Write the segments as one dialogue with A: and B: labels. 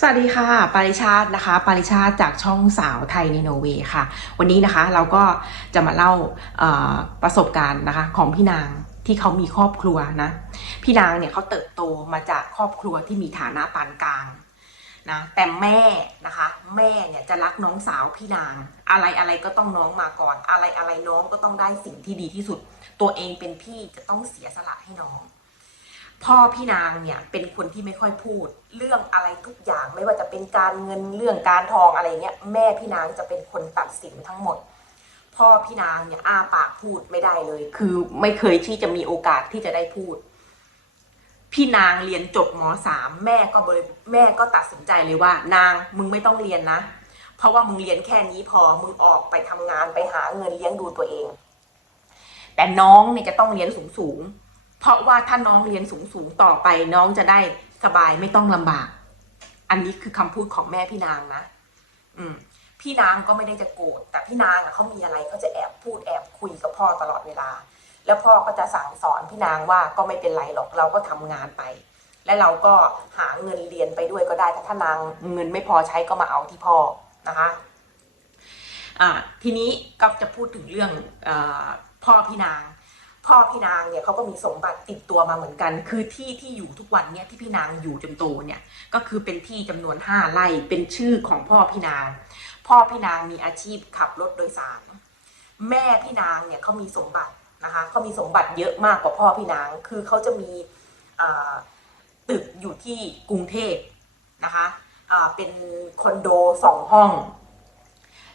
A: สวัสดีค่ะ ปาริชาตินะคะ ปาริชาติจากช่องสาวไทยในโนเวย์ค่ะ วันนี้นะคะเราก็จะมาเล่าประสบการณ์นะคะของพี่นางที่เขามีครอบครัวนะ พี่นางเนี่ยเขาเติบโตมาจากครอบครัวที่มีฐานะปานกลางนะแต่แม่นะคะ แม่เนี่ยจะรักน้องสาวพี่นาง อะไรอะไรก็ต้องน้องมาก่อน อะไรอะไรน้องก็ต้องได้สิ่งที่ดีที่สุด ตัวเองเป็นพี่จะต้องเสียสละให้น้อง พ่อพี่นางเนี่ยเป็นคนที่ไม่ค่อยพูด เรื่องอะไรทุกอย่างไม่ว่าจะเป็นการเงินเรื่องการทองอะไรเงี้ยแม่พี่นางจะเป็นคนตัดสินทั้งหมด พ่อพี่นางเนี่ยอ้าปากพูดไม่ได้เลย คือไม่เคยที่จะมีโอกาสที่จะได้พูด พี่นางเรียนจบมสามแม่ก็บริแม่ก็ตัดสินใจเลยว่า นางมึงไม่ต้องเรียนนะ เพราะว่ามึงเรียนแค่นี้พอมึงออกไปทำงานไปหาเงินเลี้ยงดูตัวเอง แต่น้องเนี่ยจะต้องเรียนสูงสูงๆ เพราะว่าถ้าน้องเรียนสูงสูงๆต่อไปน้องจะได้สบายไม่ต้องลำบาก อันนี้คือคำพูดของแม่พี่นางนะ อืม พี่นางก็ไม่ได้จะโกรธแต่พี่นางเขามีอะไรเขาจะแอบพูดแอบคุยกับพ่อตลอดเวลา แล้วพ่อก็จะสั่งสอนพี่นางว่าก็ไม่เป็นไรหรอกเราก็ทำงานไป และเราก็หาเงินเรียนไปด้วยก็ได้แต่ถ้านางเงินไม่พอใช้ก็มาเอาที่พ่อนะคะอ่าทีนี้ก็จะพูดถึงเรื่องอพ่อพี่นาง พ่อพี่นางเนี่ยเขาก็มีสมบัติติดตัวมาเหมือนกัน คือที่ที่อยู่ทุกวันเนี่ยที่พี่นางอยู่จนโตเนี่ยก็คือเป็นที่จำนวนห้าไร่เป็นชื่อของพ่อพี่นาง พ่อพี่นางมีอาชีพขับรถโดยสารแม่พี่นางเนี่ยเขามีสมบัตินะคะเขามีสมบัติเยอะมากกว่าพ่อพี่นาง คือเขาจะมีตึกอยู่ที่กรุงเทพนะคะเป็นคอนโดสองห้อง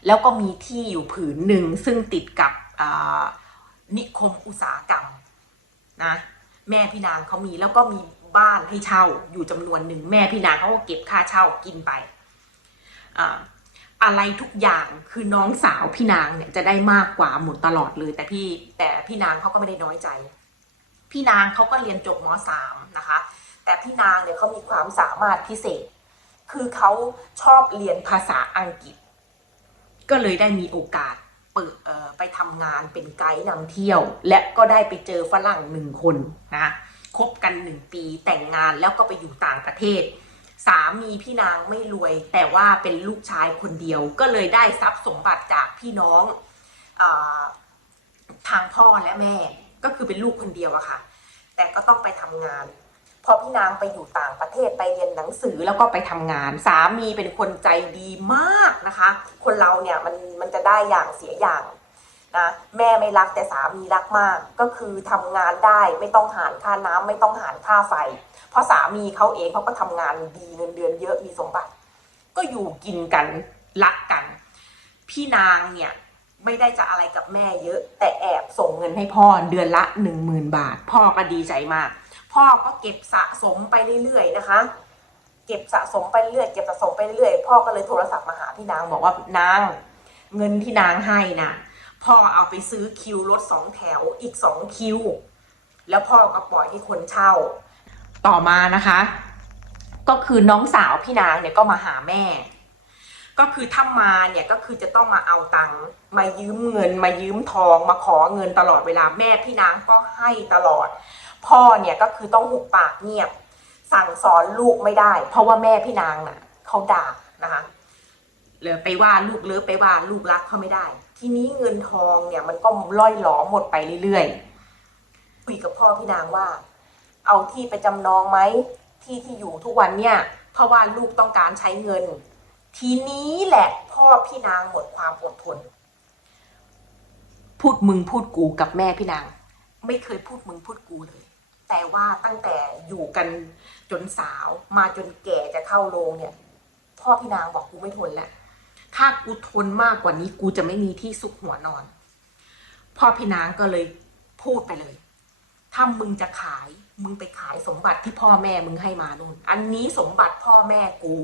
A: แล้วก็มีที่อยู่ผืนหนึ่งซึ่งติดกับ นิคมอุตสาหกรรมนะแม่พี่นางเขามีแล้วก็มีบ้านให้เช่าอยู่จำนวนหนึ่งแม่พี่นางเขาก็เก็บค่าเช่ากินไปอ่าอะไรทุกอย่างคือน้องสาวพี่นางเนี่ยจะได้มากกว่าหมดตลอดเลย แต่พี่แต่พี่นางเขาก็ไม่ได้น้อยใจ พี่นางเขาก็เรียนจบมสามนะคะ แต่พี่นางเนี่ยเขามีความสามารถพิเศษ คือเขาชอบเรียนภาษาอังกฤษ ก็เลยได้มีโอกาส ไปทำงานเป็นไกด์นำเที่ยว และก็ได้ไปเจอฝรั่งหนึ่งคนนะคบกันหนึ่งปีแต่งงานแล้วก็ไปอยู่ต่างประเทศ สามีพี่นางไม่รวย แต่ว่าเป็นลูกชายคนเดียว ก็เลยได้ทรัพย์สมบัติจากพี่น้องอทางพ่อและแม่ก็คือเป็นลูกคนเดียวอะค่ะ แต่ก็ต้องไปทำงาน พอพี่นางไปอยู่ต่างประเทศไปเรียนหนังสือแล้วก็ไปทำงาน สามีเป็นคนใจดีมากนะคะ คนเราเนี่ยมันมันจะได้อย่างเสียอย่างนะแม่ไม่รักแต่สามีรักมาก ก็คือทำงานได้ไม่ต้องหารค่าน้ำไม่ต้องหารค่าไฟ เพราะสามีเขาเองเขาก็ทำงานดีเงินเดือนเยอะมีสมบัติ ก็อยู่กินกันรักกัน พี่นางเนี่ยไม่ได้จะอะไรกับแม่เยอะ แต่แอบส่งเงินให้พ่อเดือนละหนึ่งหมื่นบาท พ่อก็ดีใจมาก พ่อก็เก็บสะสมไปเรื่อยๆนะคะ เก็บสะสมไปเรื่อยเก็บสะสมไปเรื่อยพ่อก็เลยโทรศัพท์มาหาพี่นางบอกว่านางเงินที่นางให้นะพ่อเอาไปซื้อคิวรถสองแถวอีกสองคิว แล้วพ่อก็ปล่อยให้คนเช่า ต่อมานะคะ ก็คือน้องสาวพี่นางเนี่ยก็มาหาแม่ ก็คือถ้ามาเนี่ยก็คือจะต้องมาเอาตังค์มายืมเงิน มายืมทอง มาขอเงินตลอดเวลาแม่พี่นางก็ให้ตลอด พ่อเนี่ยก็คือต้องหุบปากเงียบ สั่งสอนลูกไม่ได้ เพราะว่าแม่พี่นางน่ะเขาด่านะคะเลยไปว่าลูกเลิฟไปว่าลูกรักเขาไม่ได้ ทีนี้เงินทองเนี่ยมันก็ล่อยหลอหมดไปเรื่อยๆคุยกับพ่อพี่นางว่า เอาที่ไปจำนองไหมที่ที่อยู่ทุกวันเนี่ยเพราะว่าลูกต้องการใช้เงิน ทีนี้แหละพ่อพี่นางหมดความอดทน พูดมึงพูดกูกับแม่พี่นาง ไม่เคยพูดมึงพูดกูเลย แต่ว่าตั้งแต่อยู่กันจนสาวมาจนแก่จะเข้าโรงเนี่ย พ่อพี่นางบอกกูไม่ทนแล้วถ้ากูทนมากกว่านี้กูจะไม่มีที่ซุกหัวนอน พ่อพี่นางก็เลยพูดไปเลย ถ้ามึงจะขายมึงไปขายสมบัติที่พ่อแม่มึงให้มานู่น อันนี้สมบัติพ่อแม่กู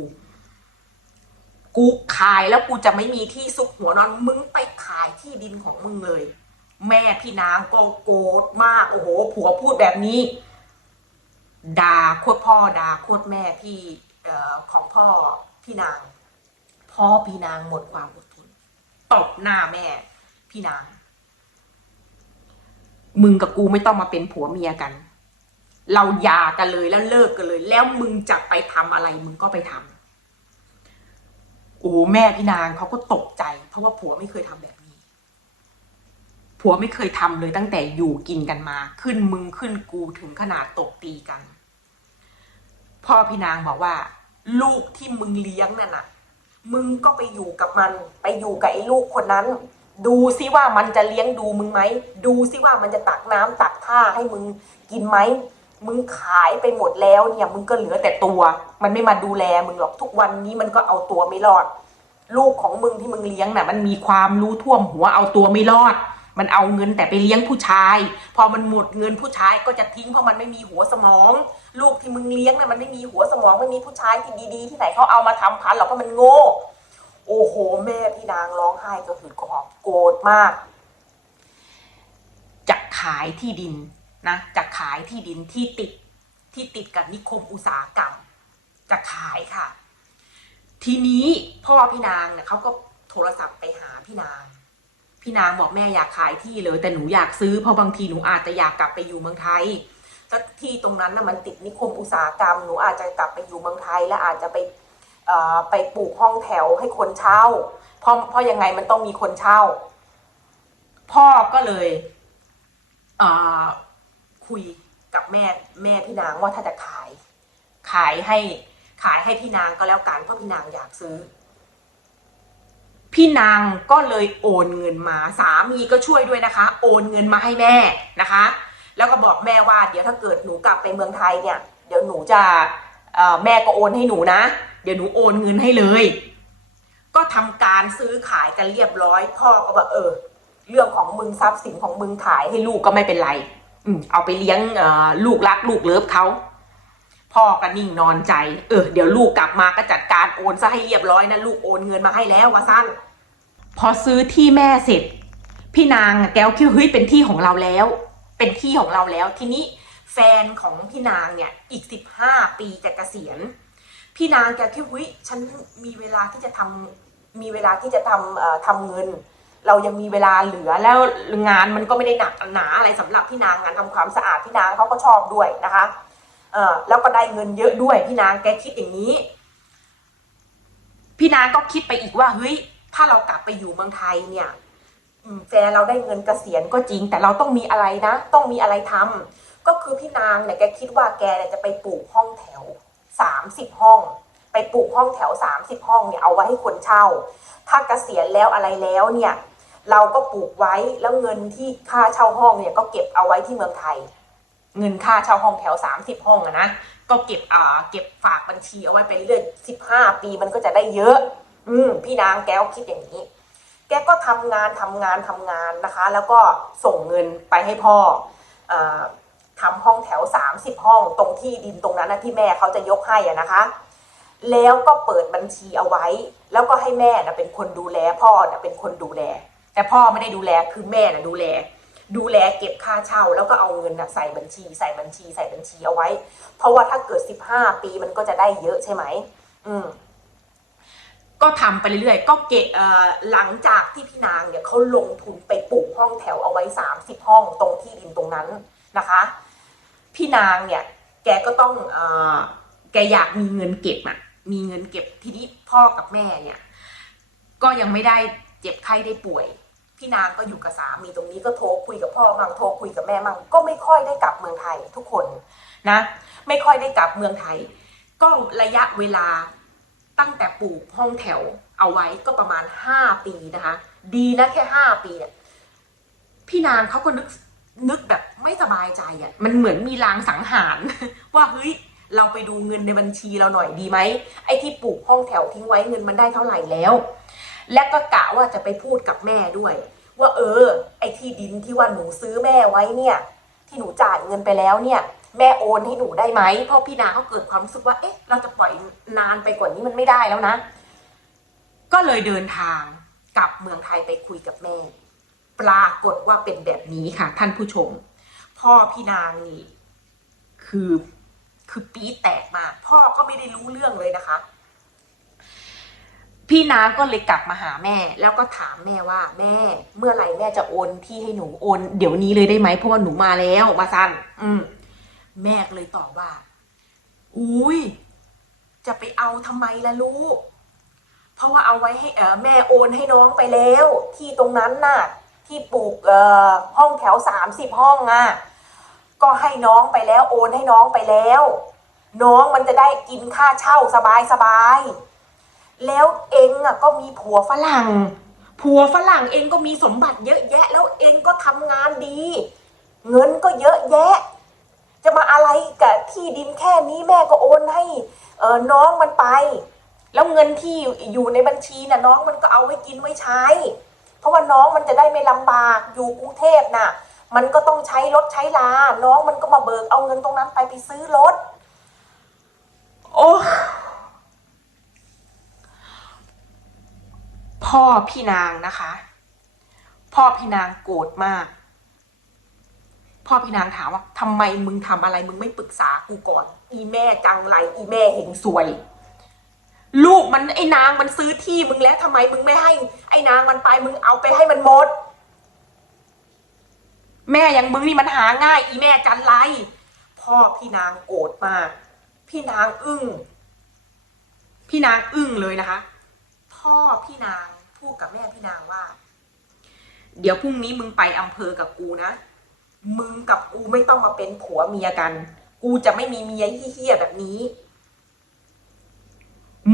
A: กูขายแล้วกูจะไม่มีที่ซุกหัวนอน มึงไปขายที่ดินของมึงเลย แม่พี่นางก็โกรธมาก โอ้โห ผัวพูดแบบนี้ด่าโคตรพ่อด่าโคตรแม่พี่ออของพ่อพี่นาง พ่อพี่นางหมดความอดทนตบหน้าแม่ พี่นาง มึงกับกูไม่ต้องมาเป็นผัวเมียกัน เราหย่ากันเลยแล้วเลิกกันเลย แล้วมึงจะไปทำอะไรมึงก็ไปทโอ้แม่พี่นางเขาก็ตกใจ เพราะว่าผัวไม่เคยทำแบบ ผัวไม่เคยทำเลยตั้งแต่อยู่กินกันมา ขึ้นมึงขึ้นกูถึงขนาดตบตีกัน พ่อพี่นางบอกว่า ลูกที่มึงเลี้ยงนั่นน่ะ มึงก็ไปอยู่กับมัน ไปอยู่กับไอ้ลูกคนนั้น ดูซิว่ามันจะเลี้ยงดูมึงไหม ดูซิว่ามันจะตักน้ำตักท่าให้มึงกินไหมมึงขายไปหมดแล้วเนี่ยมึงก็เหลือแต่ตัว มันไม่มาดูแลมึงหรอกทุกวันนี้มันก็เอาตัวไม่รอด ลูกของมึงที่มึงเลี้ยงน่ะ มันมีความรู้ท่วมหัวเอาตัวไม่รอด มันเอาเงินแต่ไปเลี้ยงผู้ชาย พอมันหมดเงินผู้ชายก็จะทิ้งเพราะมันไม่มีหัวสมอง ลูกที่มึงเลี้ยงน่ะมันไม่มีหัวสมองไม่มีผู้ชายที่ดีๆ ที่ไหนเขาเอามาทำพันหรอกเพราะมันโง่ โอ้โห แม่พี่นางร้องไห้กระหืดกอบโกรธมากจะขายที่ดินนะจะขายที่ดินที่ติดที่ติดกับนิคมอุตสาหกรรมจะขายค่ะ ทีนี้พ่อพี่นางเนี่ยเขาก็โทรศัพท์ไปหาพี่นาง พี่นางบอกแม่อยากขายที่เลยแต่หนูอยากซื้อเพราะบางทีหนูอาจจะอยากกลับไปอยู่เมืองไทยถ้าที่ตรงนั้นนะมันติดนิคมอุตสาหกรรมหนูอาจจะกลับไปอยู่เมืองไทย และอาจจะไปไปปลูกห้องแถวให้คนเช่าเพราะเพราะยังไงมันต้องมีคนเช่า พ่อก็เลยเคุยกับแม่แม่พี่นางว่าถ้าจะขาย ขายให้ขายให้พี่นางก็แล้วกันเพราะพี่นางอยากซื้อ พี่นางก็เลยโอนเงินมาสามีก็ช่วยด้วยนะคะ โอนเงินมาให้แม่นะคะ แล้วก็บอกแม่ว่าเดี๋ยวถ้าเกิดหนูกลับไปเมืองไทยเนี่ย เดี๋ยวหนูจะแม่ก็โอนให้หนูนะ เดี๋ยวหนูโอนเงินให้เลย ก็ทำการซื้อขายกันเรียบร้อยพ่อก็บอกเออ เรื่องของมึงทรัพย์สินของมึงขายให้ลูกก็ไม่เป็นไร อืเอาไปเลี้ยงลูกรักลูกเลิฟเขา พ่อก็นิ่งนอนใจ เออ เดี๋ยวลูกกลับมาก็จัดการโอนซะให้เรียบร้อยนะลูกโอนเงินมาให้แล้ววะสั้น พอซื้อที่แม่เสร็จ พี่นางแก้วคิดเฮ้ยเป็นที่ของเราแล้ว เป็นที่ของเราแล้ว ทีนี้แฟนของพี่นางเนี่ยอีกสิบห้าปีจะเกษียณ พี่นางแกคิดเฮ้ยฉันมีเวลาที่จะทำมีเวลาที่จะทำเอ่อทำเงิน เรายังมีเวลาเหลือแล้วงานมันก็ไม่ได้หนักหนาอะไรสำหรับพี่นางงานทำความสะอาดพี่นางเขาก็ชอบด้วยนะคะ เออแล้วก็ได้เงินเยอะด้วยพี่นางแกคิดอย่างนี้ พี่นางก็คิดไปอีกว่าเฮ้ยถ้าเรากลับไปอยู่เมืองไทยเนี่ยแฟนเราได้เงินเกษียณก็จริง แต่เราต้องมีอะไรนะ ต้องมีอะไรทำก็คือพี่นางเนี่ยแกคิดว่าแกเนี่ยจะไปปลูกห้องแถวสามสิบห้อง ไปปลูกห้องแถวสามสิบห้องเนี่ยเอาไว้ให้คนเช่า ถ้าเกษียณแล้วอะไรแล้วเนี่ย เราก็ปลูกไว้แล้วเงินที่ค่าเช่าห้องเนี่ยก็เก็บเอาไว้ที่เมืองไทย เงินค่าเช่าห้องแถวสามสิบห้องอะนะก็เก็บอ่าเก็บฝากบัญชีเอาไว้ไปเรื่อยสิบห้าปีมันก็จะได้เยอะ อืมพี่นางแกก็คิดอย่างนี้ แกก็ทำงานทำงานทำงานนะคะ แล้วก็ส่งเงินไปให้พ่ออาทำห้องแถวสามสิบห้องตรงที่ดินตรงนั้นนะที่แม่เขาจะยกให้อะนะคะ แล้วก็เปิดบัญชีเอาไว้ แล้วก็ให้แม่นะเป็นคนดูแล พ่อนะเป็นคนดูแล แต่พ่อไม่ได้ดูแลคือแม่นะดูแล ดูแลเก็บค่าเช่า แล้วก็เอาเงินนะใส่บัญชี ใส่บัญชี ใส่บัญชีเอาไว้ เพราะว่าถ้าเกิดสิบห้าปีมันก็จะได้เยอะใช่ไหมอืมก็ทำไปเรื่อยๆ ก็เกะหลังจากที่พี่นางเนี่ยเขาลงทุนไปปลูกห้องแถวเอาไว้สามสิบห้องตรงที่ดินตรงนั้นนะคะ พี่นางเนี่ยแกก็ต้องอแกอยากมีเงินเก็บอะมีเงินเก็บทีนี้พ่อกับแม่เนี่ย ก็ยังไม่ได้เจ็บไข้ได้ป่วย พี่นางก็อยู่กับสามีตรงนี้ก็โทรคุยกับพ่อมั่งโทรคุยกับแม่มั่งก็ไม่ค่อยได้กลับเมืองไทยทุกคนนะ ไม่ค่อยได้กลับเมืองไทย ก็ระยะเวลาตั้งแต่ปลูกห้องแถวเอาไว้ก็ประมาณห้าปีนะคะ ดีนะแค่ห้าปีเนี่ยพี่นางเขาก็นึกนึกแบบไม่สบายใจอะ่ะมันเหมือนมีลางสังหารว่าเฮ้ยเราไปดูเงินในบัญชีเราหน่อยดีไหมไอ้ที่ปลูกห้องแถวทิ้งไว้เงินมันได้เท่าไหร่แล้ว และก็กะว่าจะไปพูดกับแม่ด้วย ว่าเออ ไอ้ที่ดินที่ว่าหนูซื้อแม่ไว้เนี่ย ที่หนูจ่ายเงินไปแล้วเนี่ย แม่โอนให้หนูได้ไหมเพราะพี่นาเขาเกิดความรู้สึกว่าเอ๊ะ เราจะปล่อยนานไปกว่านี้มันไม่ได้แล้วนะ ก็เลยเดินทางกลับเมืองไทยไปคุยกับแม่ ปรากฏว่าเป็นแบบนี้ค่ะ ท่านผู้ชม พ่อพี่นางนี่ คือคือปีแตกมา พ่อก็ไม่ได้รู้เรื่องเลยนะคะ พี่นาก็เลยกลับมาหาแม่ แล้วก็ถามแม่ว่า แม่เมื่อไหร่แม่จะโอนที่ให้หนูโอน เดี๋ยวนี้เลยได้ไหมเพราะว่าหนูมาแล้วมาสั้นอืม แม่ก็เลยตอบว่า อุ้ยจะไปเอาทำไมล่ะลูกเพราะว่าเอาไว้ให้เออแม่โอนให้น้องไปแล้ว ที่ตรงนั้นน่ะ ที่ปลูกเออห้องแถวสามสิบห้องอะก็ให้น้องไปแล้วโอนให้น้องไปแล้ว น้องมันจะได้กินค่าเช่าสบายสบาย แล้วเองอะก็มีผัวฝรั่ง ผัวฝรั่งเองก็มีสมบัติเยอะแยะ แล้วเองก็ทำงานดี เงินก็เยอะแยะ จะมาอะไรกับที่ดินแค่นี้แม่ก็โอนให้เออน้องมันไป แล้วเงินที่อยู่ในบัญชีน่ะน้องมันก็เอาไว้กินไว้ใช้ เพราะว่าน้องมันจะได้ไม่ลำบากอยู่กรุงเทพน่ะ มันก็ต้องใช้รถใช้ลา น้องมันก็มาเบิกเอาเงินตรงนั้นไปไปซื้อรถ โอ้ พ่อพี่นางนะคะ พ่อพี่นางโกรธมาก พ่อพี่นางถามว่าทำไมมึงทำอะไรมึงไม่ปรึกษากูก่อน อีแม่จังไรอีแม่เห็นสวย ลูกมันไอ้นางมันซื้อที่มึงแล้วทำไมมึงไม่ให้ ไอ้นางมันไปมึงเอาไปให้มันหมด แม่อย่างมึงนี่มันหาง่าย อีแม่จันไรพ่อพี่นางโกรธมาก พี่นางอึ้งพี่นางอึ้งเลยนะคะ พ่อพี่นาง พูดกับแม่พี่นางว่า เดี๋ยวพรุ่งนี้มึงไปอำเภอกับกูนะ มึงกับกูไม่ต้องมาเป็นผัวเมียกัน กูจะไม่มีเมียเฮี้ยแบบนี้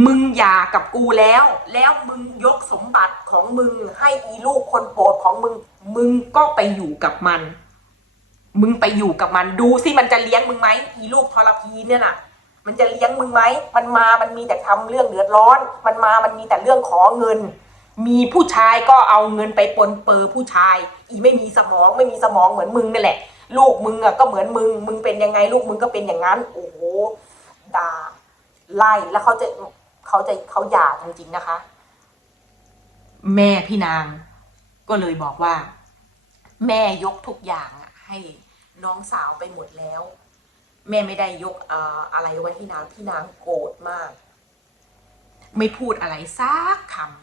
A: มึงหย่ากับกูแล้ว แล้วมึงยกสมบัติของมึงให้อีลูกคนโปรดของมึง มึงก็ไปอยู่กับมัน มึงไปอยู่กับมันดูสิมันจะเลี้ยงมึงไหมอีลูกทรพีเนี่ยน่ะมันจะเลี้ยงมึงไหม มันมา มันมีแต่ทำเรื่องเดือดร้อน มันมา มันมีแต่เรื่องขอเงิน มีผู้ชายก็เอาเงินไปปนเปื้อผู้ชาย อีไม่มีสมองไม่มีสมองเหมือนมึงนั่นแหละ ลูกมึงอะก็เหมือนมึง มึงเป็นยังไงลูกมึงก็เป็นอย่างนั้น โอ้โหด่าไล่แล้วเขาจะเขาจะเขาหย่าจริงๆนะคะ แม่พี่นาง ก็เลยบอกว่า แม่ยกทุกอย่างให้น้องสาวไปหมดแล้ว แม่ไม่ได้ยกเอ่ออะไรไว้ที่นางพี่นางโกรธมาก ไม่พูดอะไรซักคำ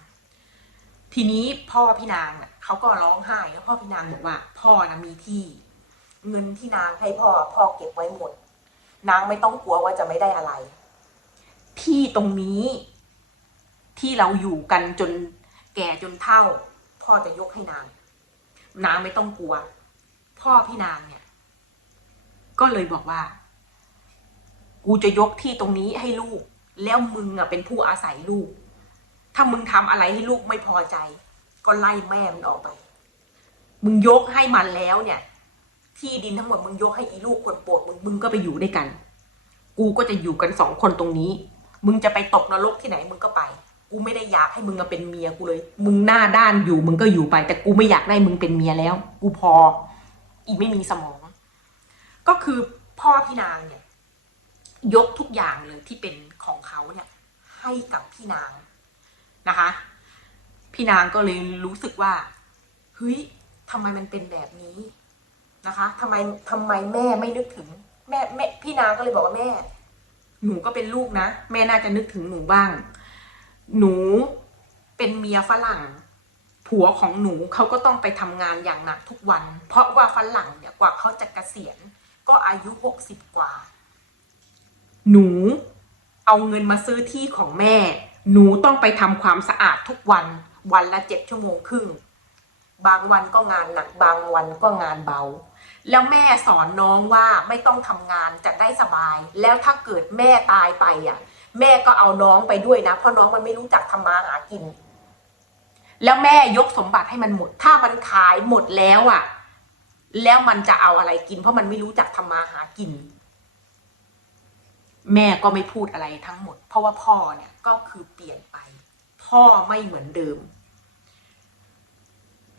A: ทีนี้พ่อพี่นางเขาก็ร้องไห้แล้วพ่อพี่นางบอกว่า พ่อนะมีที่ เงินที่นางให้พ่อพ่อเก็บไว้หมด นางไม่ต้องกลัวว่าจะไม่ได้อะไร ที่ตรงนี้ ที่เราอยู่กันจนแก่จนเฒ่า พ่อจะยกให้นาง นางไม่ต้องกลัว พ่อพี่นางเนี่ย ก็เลยบอกว่า กูจะยกที่ตรงนี้ให้ลูก แล้วมึงอะเป็นผู้อาศัยลูก ถ้ามึงทำอะไรให้ลูกไม่พอใจ ก็ไล่แม่มันออกไป มึงยกให้มันแล้วเนี่ย ที่ดินทั้งหมดมึงยกให้อีลูกคนโปรดมึงมึงก็ไปอยู่ด้วยกัน กูก็จะอยู่กันสองคนตรงนี้ มึงจะไปตกนรกที่ไหนมึงก็ไป กูไม่ได้อยากให้มึงมาเป็นเมียกูเลย มึงหน้าด้านอยู่มึงก็อยู่ไป แต่กูไม่อยากได้มึงเป็นเมียแล้ว กูพอ อีไม่มีสมอง ก็คือพ่อพี่นางเนี่ย ยกทุกอย่างเลยที่เป็นของเขาเนี่ย ให้กับพี่นาง นะคะ พี่นางก็เลยรู้สึกว่าเฮ้ยทำไมมันเป็นแบบนี้นะคะทำไมทำไมแม่ไม่นึกถึง แม่แม่พี่นางก็เลยบอกว่าแม่ หนูก็เป็นลูกนะ แม่น่าจะนึกถึงหนูบ้าง หนูเป็นเมียฝรั่งผัวของหนูเขาก็ต้องไปทำงานอย่างหนักทุกวัน เพราะว่าฝรั่งเนี่ยกว่าเขาจะเกษียณ ก็อายุหกสิบกว่า หนูเอาเงินมาซื้อที่ของแม่ หนูต้องไปทำความสะอาดทุกวันวันละเจ็ดชั่วโมงครึ่ง บางวันก็งานหนักบางวันก็งานเบา แล้วแม่สอนน้องว่าไม่ต้องทำงานจะได้สบาย แล้วถ้าเกิดแม่ตายไปอะ แม่ก็เอาน้องไปด้วยนะ เพราะน้องมันไม่รู้จักทำมาหากิน แล้วแม่ยกสมบัติให้มันหมด ถ้ามันขายหมดแล้วอะ แล้วมันจะเอาอะไรกิน เพราะมันไม่รู้จักทำมาหากิน แม่ก็ไม่พูดอะไรทั้งหมด เพราะว่าพ่อเนี่ยก็คือเปลี่ยนไป พ่อไม่เหมือนเดิม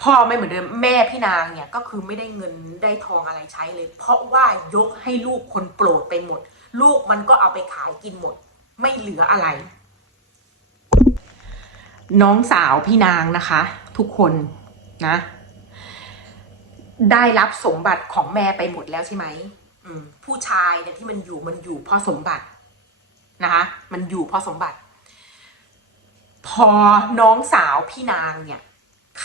A: พ่อไม่เหมือนเดิม แม่พี่นางเนี่ยก็คือไม่ได้เงินได้ทองอะไรใช้เลย เพราะว่ายกให้ลูกคนโปรดไปหมด ลูกมันก็เอาไปขายกินหมด ไม่เหลืออะไร น้องสาวพี่นางนะคะ ทุกคนนะ ได้รับสมบัติของแม่ไปหมดแล้วใช่ไหม ผู้ชายเนี่ยที่มันอยู่มันอยู่เพราะสมบัตินะคะ มันอยู่เพราะสมบัติ พอน้องสาวพี่นางเนี่ย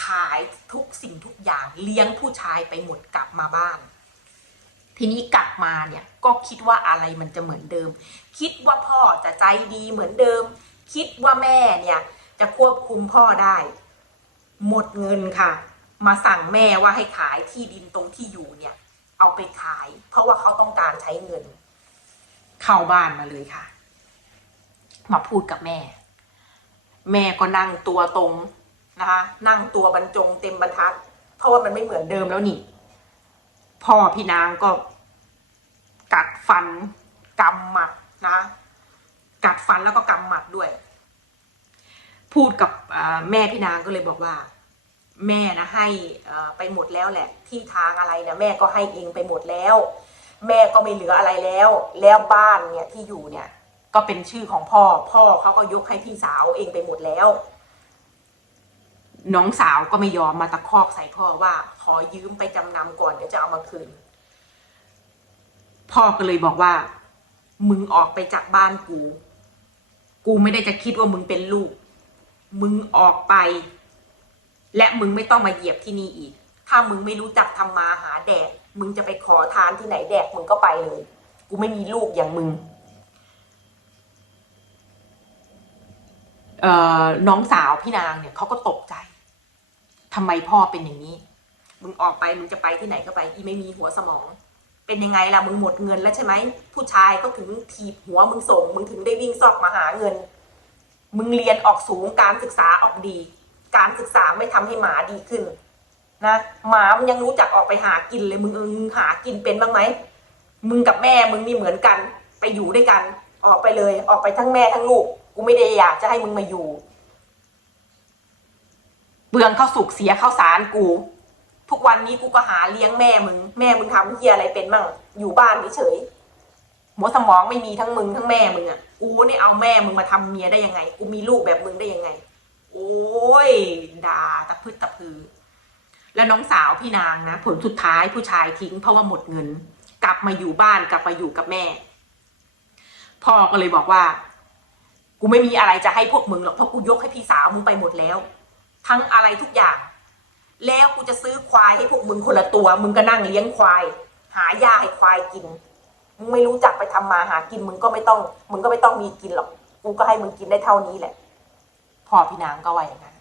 A: ขายทุกสิ่งทุกอย่างเลี้ยงผู้ชายไปหมดกลับมาบ้าน ทีนี้กลับมาเนี่ย ก็คิดว่าอะไรมันจะเหมือนเดิม คิดว่าพ่อจะใจดีเหมือนเดิม คิดว่าแม่เนี่ย จะควบคุมพ่อได้ หมดเงินค่ะ มาสั่งแม่ว่าให้ขายที่ดินตรงที่อยู่เนี่ย เอาไปขาย เพราะว่าเขาต้องการใช้เงิน เข้าบ้านมาเลยค่ะ มาพูดกับแม่ แม่ก็นั่งตัวตรงนะคะ นั่งตัวบรรจงเต็มบรรทัด เพราะว่ามันไม่เหมือนเดิมแล้วนี่ พ่อพี่นางก็ กัดฟันกำหมัดนะ กัดฟันแล้วก็กำหมัดด้วย พูดกับแม่พี่นางก็เลยบอกว่า แม่นะให้ไปหมดแล้วแหละ ที่ทางอะไรเนี่ยแม่ก็ให้เองไปหมดแล้ว แม่ก็ไม่เหลืออะไรแล้ว แล้วบ้านเนี่ยที่อยู่เนี่ย ก็เป็นชื่อของพ่อ พ่อเขาก็ยกให้พี่สาวเองไปหมดแล้ว น้องสาวก็ไม่ยอมมาตะคอกใส่พ่อว่า ขอยืมไปจำนำก่อนเดี๋ยวจะเอามาคืน พ่อก็เลยบอกว่า มึงออกไปจากบ้านกู กูไม่ได้จะคิดว่ามึงเป็นลูก มึงออกไป และมึงไม่ต้องมาเหยียบที่นี่อีก ถ้ามึงไม่รู้จักทำมาหาแดก มึงจะไปขอทานที่ไหนแดกมึงก็ไปเลย กูไม่มีลูกอย่างมึงเอ่อน้องสาวพี่นางเนี่ยเขาก็ตกใจทำไมพ่อเป็นอย่างนี้ มึงออกไปมึงจะไปที่ไหนก็ไป อีไม่มีหัวสมอง เป็นยังไงล่ะมึงหมดเงินแล้วใช่ไหม ผู้ชายก็ถึงถีบหัวมึงส่ง มึงถึงได้วิ่งซอกมาหาเงิน มึงเรียนออกสูงการศึกษาออกดี การศึกษาไม่ทำให้หมาดีขึ้นนะหมามันยังรู้จักออกไปหากินเลยมึงเออหากินเป็นบ้างไหมมึงกับแม่มึงนี่เหมือนกัน ไปอยู่ด้วยกัน ออกไปเลย ออกไปทั้งแม่ทั้งลูกกูไม่ได้อยากจะให้มึงมาอยู่เปลืองข้าวสุกเสียข้าวสารกู ทุกวันนี้กูก็หาเลี้ยงแม่มึง แม่มึงทำเฮียอะไรเป็นมั่งอยู่บ้านเฉยหัวสมองไม่มีทั้งมึงทั้งแม่มึงอะกูนี่เอาแม่มึงมาทำเมียได้ยังไง กูมีลูกแบบมึงได้ยังไง โอ้ยด่าตะพึดตะพือ แล้วน้องสาวพี่นางนะ ผลสุดท้ายผู้ชายทิ้งเพราะว่าหมดเงิน กลับมาอยู่บ้านกลับมาอยู่กับแม่ พ่อก็เลยบอกว่า กูไม่มีอะไรจะให้พวกมึงหรอกเพราะกูยกให้พี่สาวมึงไปหมดแล้ว ทั้งอะไรทุกอย่าง แล้วกูจะซื้อควายให้พวกมึงคนละตัว มึงก็นั่งเลี้ยงควาย หาหญ้าให้ควายกินมึงไม่รู้จักไปทำมาหากินมึงก็ไม่ต้อง มึงก็ไม่ต้องมีกินหรอก กูก็ให้มึงกินได้เท่านี้แหละ พ่อพี่นางก็ว่าอย่างนั้น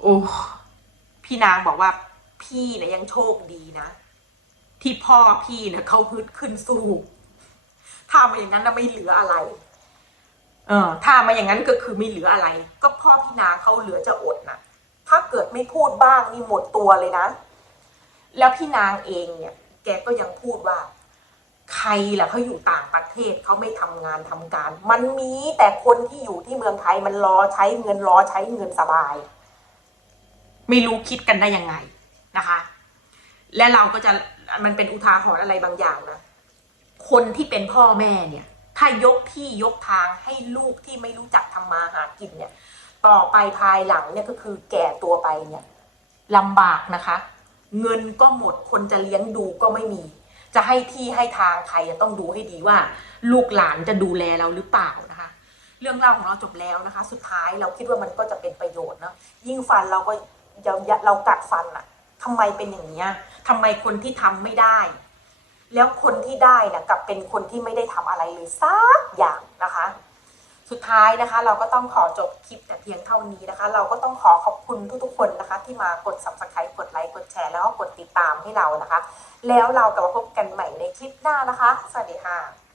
A: โอ้พี่นางบอกว่า พี่นะยังโชคดีนะ ที่พ่อพี่เนี่ยเขาฮึดขึ้นสู้ถ้าไมาอย่างนั้นนะไม่เหลืออะไร เออ ถ้ามาอย่างนั้นก็คือไม่เหลืออะไร ก็พ่อพี่นางเขาเหลือจะอดนะถ้าเกิดไม่พูดบ้างนี่หมดตัวเลยนะ แล้วพี่นางเองเนี่ย แกก็ยังพูดว่า ใครล่ะเขาอยู่ต่างประเทศเขาไม่ทำงานทำการ มันมีแต่คนที่อยู่ที่เมืองไทยมันรอใช้เงินรอใช้เงินสบาย ไม่รู้คิดกันได้ยังไงนะคะ และเราก็จะมันเป็นอุทาหรณ์อะไรบางอย่างนะคนที่เป็นพ่อแม่เนี่ย ถ้ายกที่ยกทางให้ลูกที่ไม่รู้จักทำมาหากินเนี่ย ต่อไปภายหลังเนี่ยก็คือแก่ตัวไปเนี่ยลำบากนะคะ เงินก็หมดคนจะเลี้ยงดูก็ไม่มี จะให้ที่ให้ทางใครจะต้องดูให้ดีว่า ลูกหลานจะดูแลเราหรือเปล่านะคะ เรื่องเล่าของเราจบแล้วนะคะ สุดท้ายเราคิดว่ามันก็จะเป็นประโยชน์เนาะยิ่งฟันเราก็เราเรากัดฟันอะทำไมเป็นอย่างนี้ยทำไมคนที่ทำไม่ได้ แล้วคนที่ได้นะกลับเป็นคนที่ไม่ได้ทำอะไรเลยสักอย่างนะคะสุดท้ายนะคะเราก็ต้องขอจบคลิปแต่เพียงเท่านี้นะคะ เราก็ต้องขอขอบคุณทุกๆคนนะคะ ที่มากด subscribe กดไลค์กดแชร์แล้วก็กดติดตามให้เรานะคะ แล้วเรากลับมาพบกันใหม่ในคลิปหน้านะคะ สวัสดีค่ะ